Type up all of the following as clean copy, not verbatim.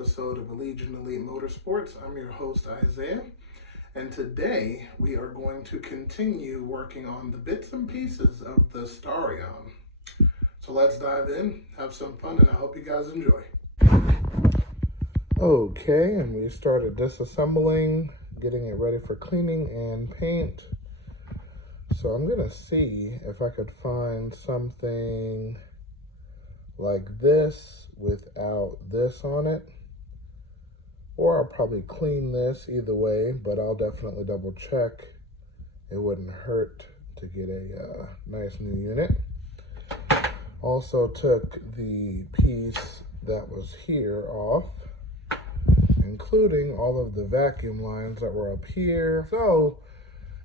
episode of Allegiant Elite Motorsports. I'm your host, Isaiah, and today we are going to continue working on the bits and pieces of the Starion. So let's dive in, have some fun, and I hope you guys enjoy. Okay, and we started disassembling, getting it ready for cleaning and paint. So I'm gonna see if I could find something like this without this on it, or I'll probably clean this either way, but I'll definitely double check. It wouldn't hurt to get a nice new unit. Also took the piece that was here off, including all of the vacuum lines that were up here. So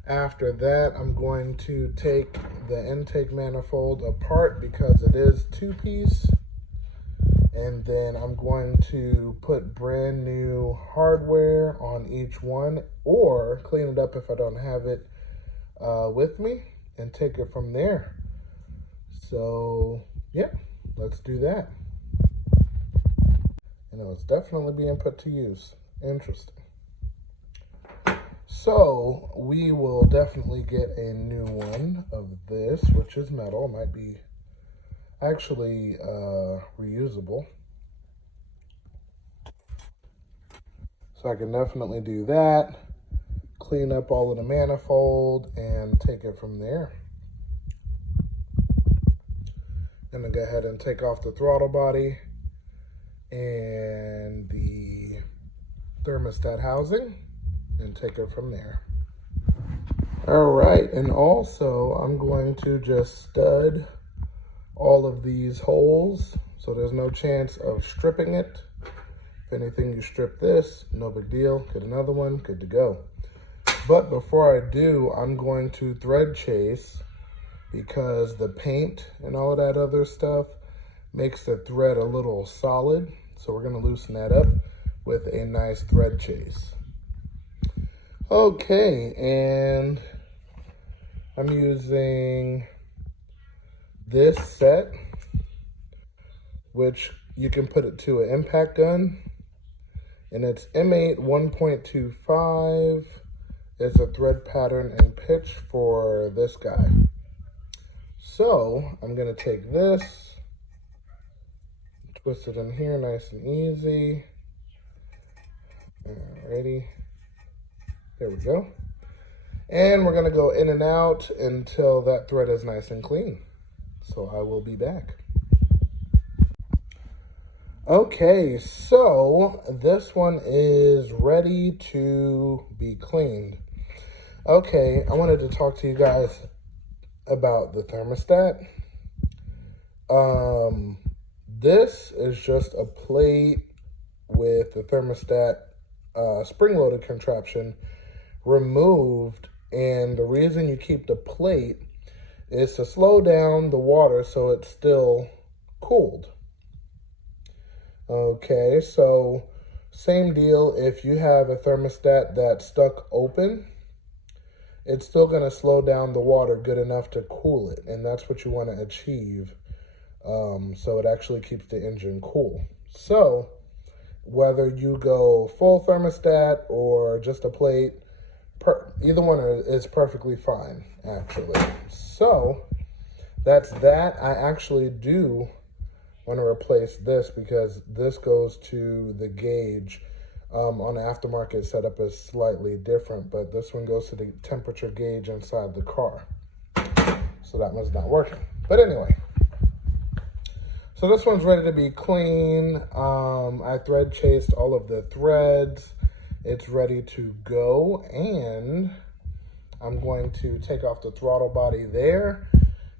after that, I'm going to take the intake manifold apart because it is two-piece. And then I'm going to put brand new hardware on each one, or clean it up if I don't have it with me, and take it from there. So yeah, let's do that. You know, it's definitely being put to use. Interesting. So we will definitely get a new one of this, which is metal. It might be actually reusable. So I can definitely do that, clean up all of the manifold, and take it from there. I'm gonna go ahead and take off the throttle body and the thermostat housing and take it from there. All right, and also I'm going to just stud all of these holes so there's no chance of stripping it. If anything, you strip this, no big deal. Get another one, good to go. But before I do, I'm going to thread chase because the paint and all of that other stuff makes the thread a little solid. So we're gonna loosen that up with a nice thread chase. Okay, and I'm using this set, which you can put it to an impact gun, and it's M8 1.25 is a thread pattern and pitch for this guy. So I'm gonna take this, twist it in here nice and easy. Alrighty. There we go. And we're gonna go in and out until that thread is nice and clean. So I will be back. Okay, so this one is ready to be cleaned. Okay, I wanted to talk to you guys about the thermostat. This is just a plate with the thermostat spring-loaded contraption removed, and the reason you keep the plate is to slow down the water so it's still cooled. Okay, so same deal. If you have a thermostat that's stuck open, it's still going to slow down the water good enough to cool it, and that's what you want to achieve. So it actually keeps the engine cool. So whether you go full thermostat or just a plate, either one is perfectly fine, actually. So that's that. I actually do want to replace this because this goes to the gauge. On the aftermarket setup is slightly different, but this one goes to the temperature gauge inside the car. So that one's not working. But anyway, so this one's ready to be clean. I thread chased all of the threads. It's ready to go, and I'm going to take off the throttle body there,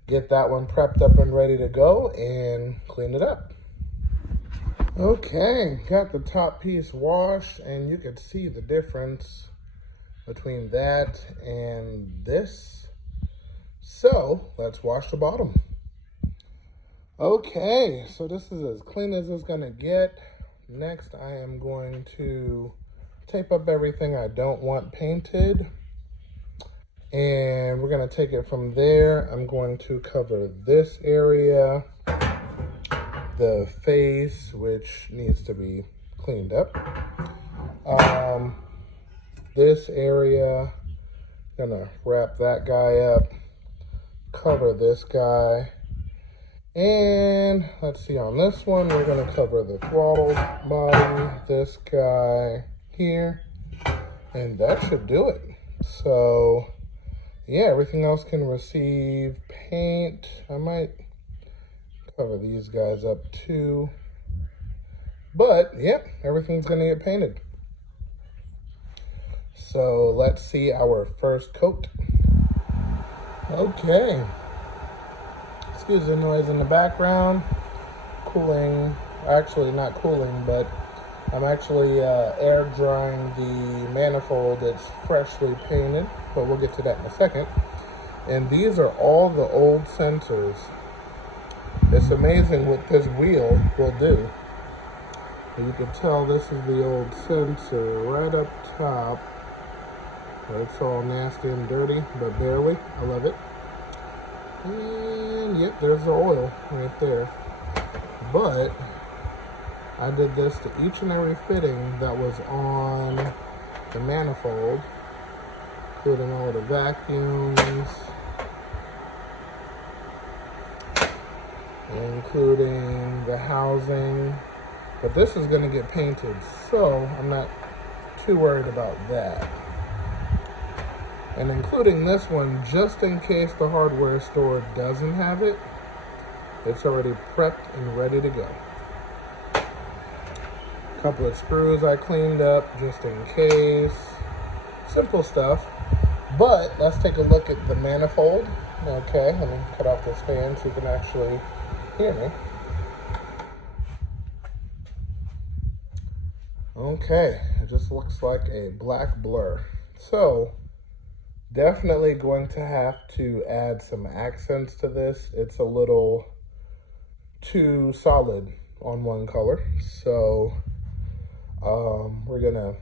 get that one prepped up and ready to go, and clean it up. Okay, got the top piece washed, and you can see the difference between that and this. So let's wash the bottom. Okay, so this is as clean as it's gonna get. Next, I am going to tape up everything I don't want painted, and we're gonna take it from there. I'm going to cover this area, the face, which needs to be cleaned up. This area, gonna wrap that guy up, cover this guy, and let's see, on this one, we're gonna cover the throttle body, this guy here, and that should do it. So yeah, everything else can receive paint. I might cover these guys up too. But yeah, everything's gonna get painted. So let's see our first coat. Okay. Excuse the noise in the background. Cooling, actually not cooling, but I'm actually air drying the manifold. It's freshly painted, but we'll get to that in a second. And these are all the old sensors. It's amazing what this wheel will do. You can tell this is the old sensor right up top. It's all nasty and dirty, but barely. I love it. And yep, there's the oil right there. But I did this to each and every fitting that was on the manifold, including all the vacuums, including the housing. But this is going to get painted, so I'm not too worried about that. And including this one, just in case the hardware store doesn't have it, it's already prepped and ready to go. A couple of screws I cleaned up just in case. Simple stuff. But let's take a look at the manifold. Okay, let me cut off this fan so you can actually hear me. Okay, it just looks like a black blur. So, definitely going to have to add some accents to this. It's a little too solid on one color. So, we're gonna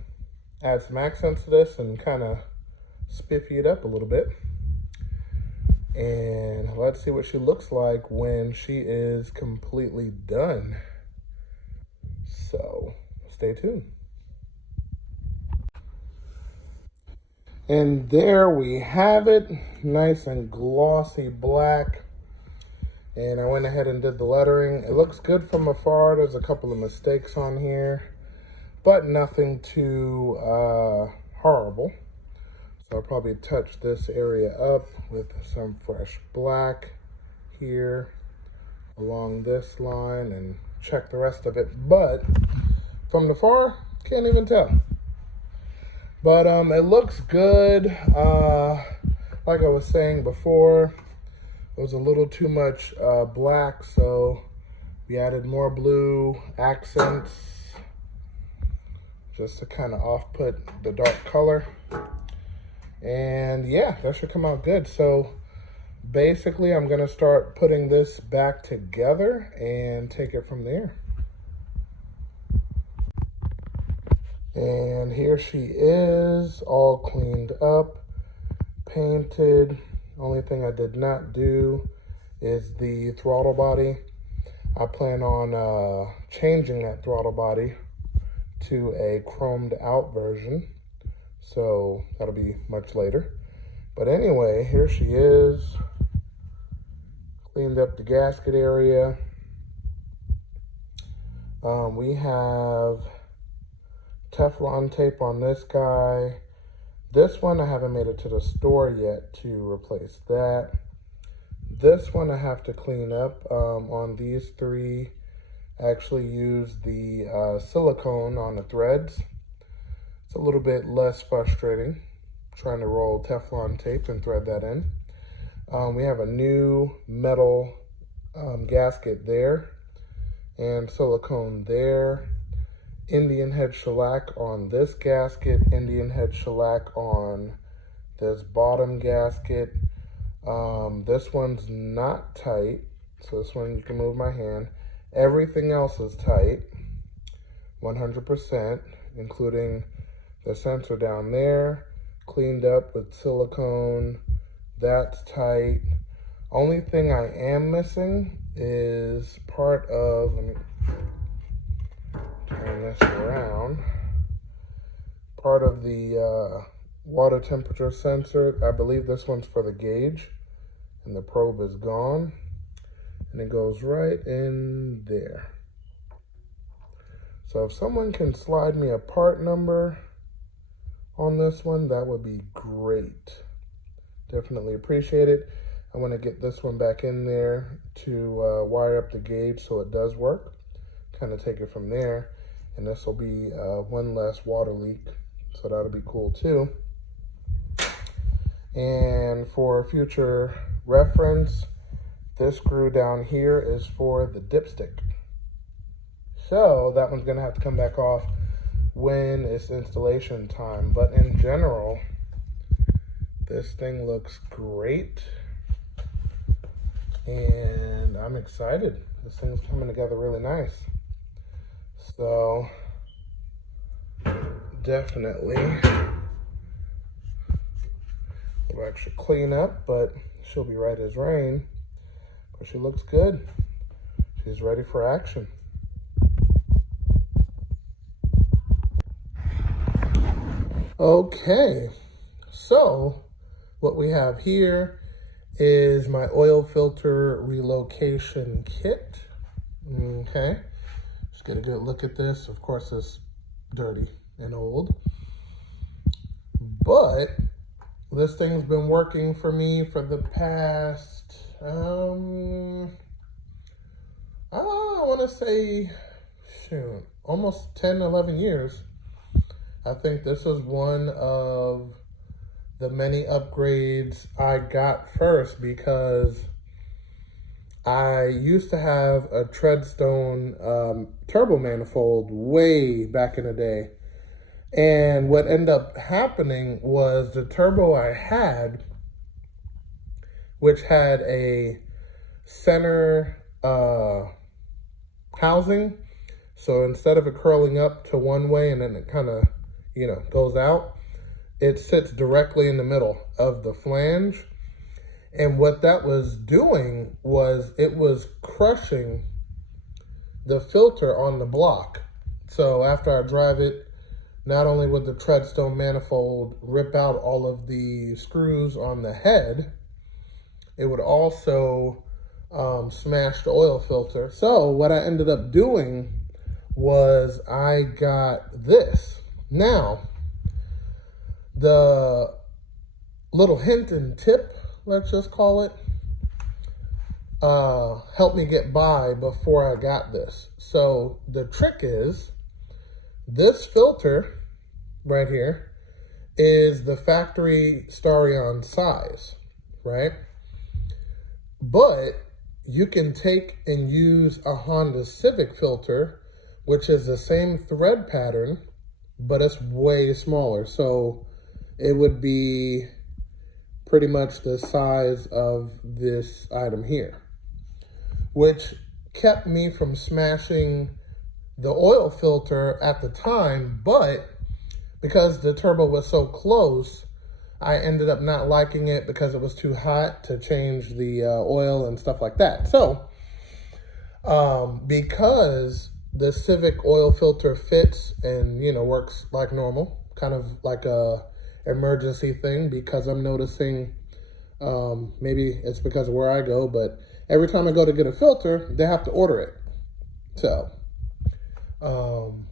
add some accents to this and kind of spiffy it up a little bit. And let's see what she looks like when she is completely done. So, stay tuned. And there we have it, nice and glossy black. And I went ahead and did the lettering. It looks good from afar. There's a couple of mistakes on here, but nothing too horrible. So I'll probably touch this area up with some fresh black here along this line and check the rest of it. But from the far, can't even tell. But it looks good. Like I was saying before, it was a little too much black, so we added more blue accents just to kind of off-put the dark color. And yeah, that should come out good. So basically, I'm gonna start putting this back together and take it from there. And here she is, all cleaned up, painted. Only thing I did not do is the throttle body. I plan on changing that throttle body to a chromed out version. So that'll be much later. But anyway, here she is. Cleaned up the gasket area. We have Teflon tape on this guy. This one I haven't made it to the store yet to replace that. This one I have to clean up. On these three, I actually use the silicone on the threads. It's a little bit less frustrating trying to roll Teflon tape and thread that in. We have a new metal gasket there and silicone there. Indian head shellac on this gasket, Indian head shellac on this bottom gasket. This one's not tight, so this one you can move my hand. Everything else is tight, 100%, including the sensor down there, cleaned up with silicone. That's tight. Only thing I am missing is part of, let me Turn this around. Part of the water temperature sensor, I believe this one's for the gauge, and the probe is gone, and it goes right in there. So if someone can slide me a part number on this one, that would be great. Definitely appreciate it. I want to get this one back in there to wire up the gauge so it does work. Kind of take it from there, and this will be one less water leak, so that'll be cool too. And for future reference, this screw down here is for the dipstick. So that one's gonna have to come back off when it's installation time. But in general, this thing looks great. And I'm excited. This thing's coming together really nice. So definitely a little extra cleanup, but she'll be right as rain. But she looks good. She's ready for action. Okay, so what we have here is my oil filter relocation kit. Okay, just get a good look at this. Of course, it's dirty and old, but this thing's been working for me for the past, I want to say, shoot, almost 10, 11 years. I think this was one of the many upgrades I got first because I used to have a Treadstone turbo manifold way back in the day. And what ended up happening was the turbo I had, which had a center housing. So instead of it curling up to one way and then it kind of, goes out, it sits directly in the middle of the flange. And what that was doing was it was crushing the filter on the block. So after I drive it, not only would the Treadstone manifold rip out all of the screws on the head, it would also smash the oil filter. So what I ended up doing was I got this. Now, the little hint and tip, let's just call it, helped me get by before I got this. So the trick is, this filter right here is the factory Starion size, right? But you can take and use a Honda Civic filter, which is the same thread pattern, but it's way smaller. So it would be pretty much the size of this item here, which kept me from smashing the oil filter at the time. But because the turbo was so close, I ended up not liking it because it was too hot to change the oil and stuff like that. So because the Civic oil filter fits and, works like normal, kind of like a emergency thing, because I'm noticing, maybe it's because of where I go, but every time I go to get a filter, they have to order it. So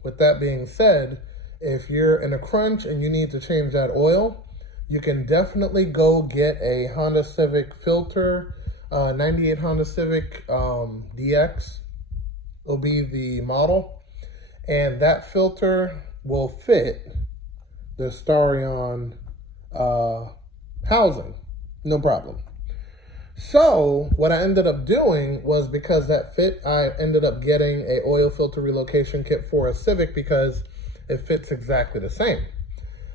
with that being said, if you're in a crunch and you need to change that oil, you can definitely go get a Honda Civic filter, 98 Honda Civic DX will be the model, and that filter will fit the Starion housing, no problem. So what I ended up doing was, because that fit, I ended up getting a oil filter relocation kit for a Civic because it fits exactly the same.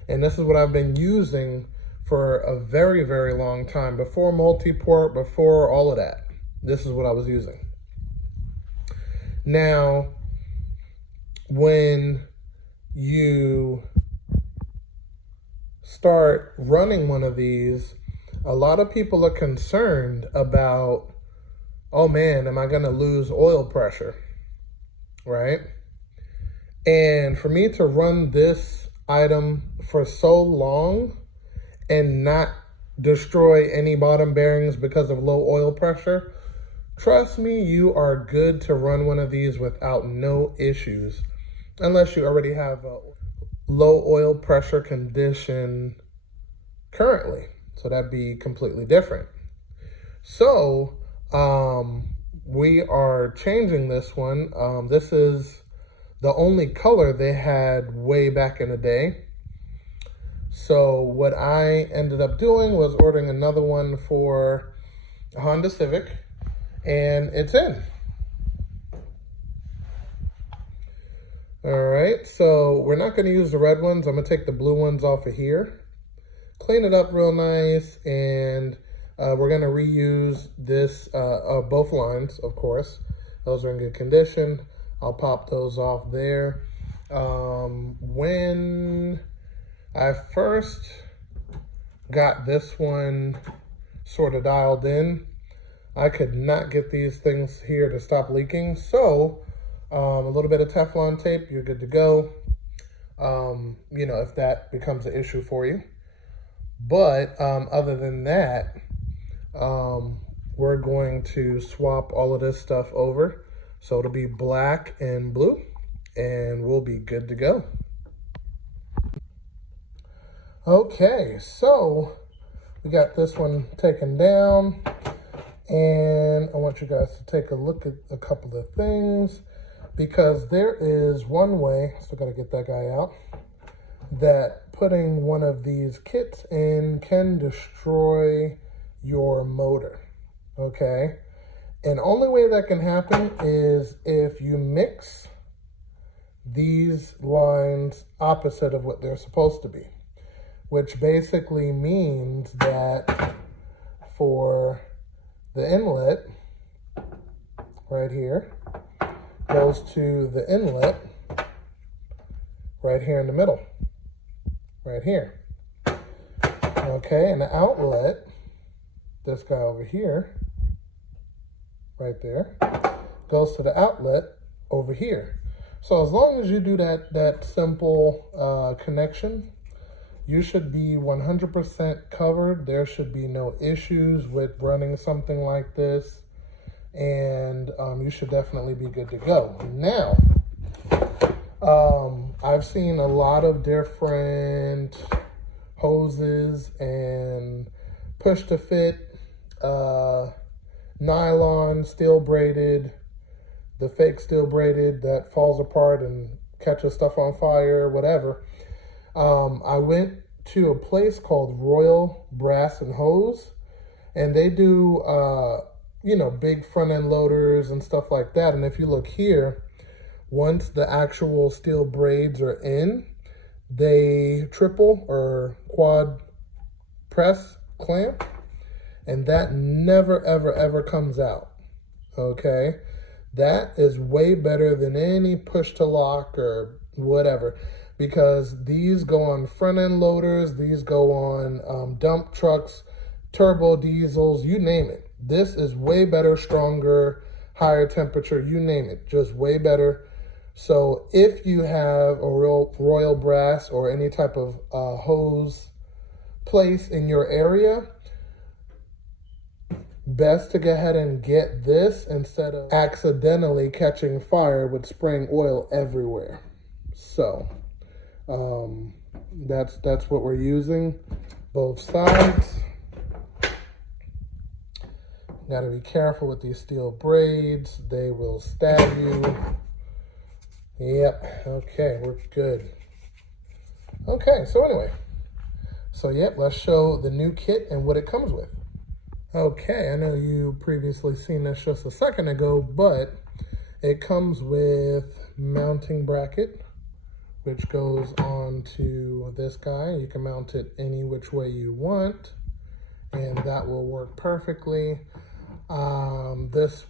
And this is what I've been using for a very, very long time. Before multi-port, before all of that, this is what I was using. Now, when you start running one of these, a lot of people are concerned about, oh man, am I going to lose oil pressure, right? And for me to run this item for so long and not destroy any bottom bearings because of low oil pressure, trust me, you are good to run one of these without no issues, unless you already have a low oil pressure condition currently. So that'd be completely different. So we are changing this one. This is the only color they had way back in the day. So what I ended up doing was ordering another one for a Honda Civic, and it's in. All right, so we're not gonna use the red ones. I'm gonna take the blue ones off of here, clean it up real nice, and we're gonna reuse this, both lines, of course. Those are in good condition. I'll pop those off there. When I first got this one sort of dialed in, I could not get these things here to stop leaking. So a little bit of Teflon tape, you're good to go. You know, if that becomes an issue for you. But other than that, we're going to swap all of this stuff over. So it'll be black and blue, and we'll be good to go. Okay, so we got this one taken down, and I want you guys to take a look at a couple of things, because there is one way, still gotta get that guy out, that putting one of these kits in can destroy your motor, okay? And only way that can happen is if you mix these lines opposite of what they're supposed to be, which basically means that for the inlet right here goes to the inlet right here in the middle, right here. Okay, and the outlet, this guy over here, right there, goes to the outlet over here. So as long as you do that simple connection, you should be 100% covered. There should be no issues with running something like this, and you should definitely be good to go. Now, I've seen a lot of different hoses and push to fit, nylon, steel braided, the fake steel braided that falls apart and catches stuff on fire, whatever. I went to a place called Royal Brass and Hose, and they do, you know, big front end loaders and stuff like that. And if you look here, once the actual steel braids are in, they triple or quad press clamp, and that never, ever, ever comes out, okay? That is way better than any push to lock or whatever, because these go on front end loaders, these go on dump trucks, turbo diesels, you name it. This is way better, stronger, higher temperature, you name it, just way better. So if you have a Royal Brass or any type of hose place in your area, best to go ahead and get this instead of accidentally catching fire with spraying oil everywhere. So that's what we're using, both sides. Gotta be careful with these steel braids, they will stab you. Yep, okay, we're good. Okay, so anyway, let's show the new kit and what it comes with. Okay, I know you previously seen this just a second ago, but it comes with mounting bracket, which goes on to this guy. You can mount it any which way you want, and that will work perfectly. This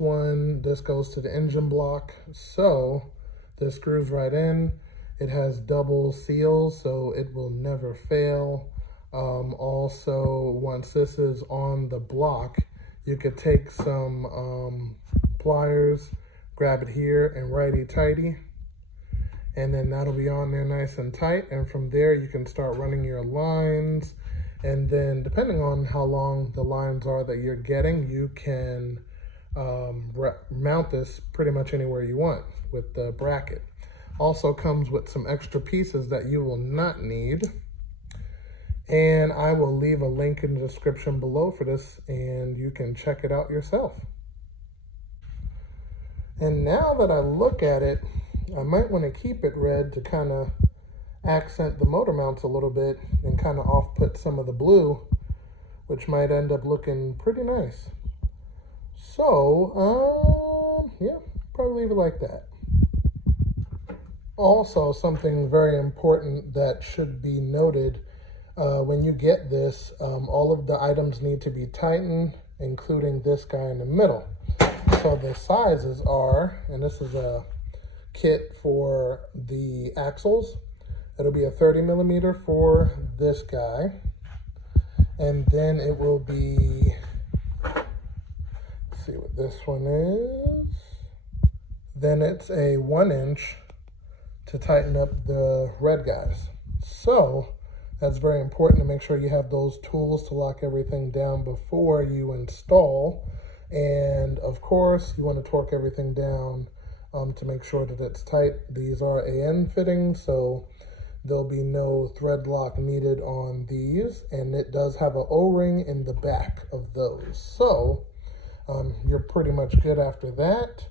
goes to the engine block, so this screws right in. It has double seals, so it will never fail. Also, once this is on the block, you could take some pliers, grab it here and righty-tighty, and then that'll be on there nice and tight. And from there, you can start running your lines. And then depending on how long the lines are that you're getting, you can mount this pretty much anywhere you want with the bracket. Also comes with some extra pieces that you will not need. And I will leave a link in the description below for this, and you can check it out yourself. And now that I look at it, I might want to keep it red to kind of accent the motor mounts a little bit and kind of off-put some of the blue, which might end up looking pretty nice. So, yeah, probably leave it like that. Also, something very important that should be noted, when you get this, all of the items need to be tightened, including this guy in the middle. So the sizes are, and this is a kit for the axles, it'll be a 30 millimeter for this guy, and then it will be, let's see what this one is, then it's a 1 inch to tighten up the red guys. So that's very important to make sure you have those tools to lock everything down before you install. And of course, you want to torque everything down to make sure that it's tight. These are AN fittings, so there'll be no thread lock needed on these. And it does have an O-ring in the back of those. So you're pretty much good after that.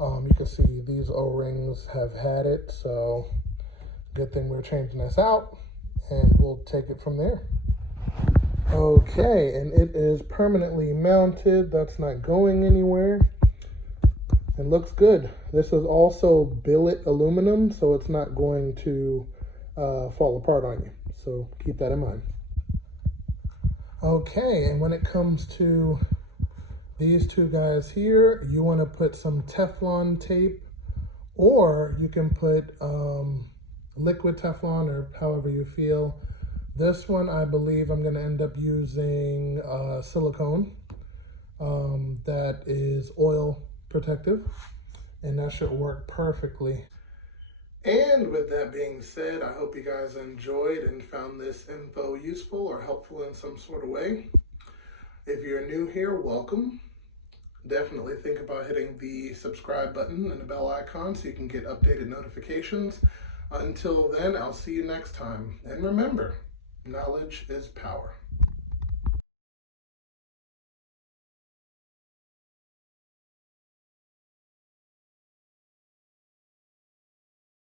You can see these O-rings have had it, so good thing we're changing this out, and we'll take it from there. Okay, and it is permanently mounted. That's not going anywhere. It looks good. This is also billet aluminum, so it's not going to fall apart on you. So keep that in mind. Okay, and when it comes to these two guys here, you want to put some Teflon tape, or you can put liquid Teflon, or however you feel. This one, I believe I'm going to end up using silicone that is oil protective, and that should work perfectly. And with that being said, I hope you guys enjoyed and found this info useful or helpful in some sort of way. If you're new here, welcome. Definitely think about hitting the subscribe button and the bell icon so you can get updated notifications. Until then, I'll see you next time. And remember, knowledge is power.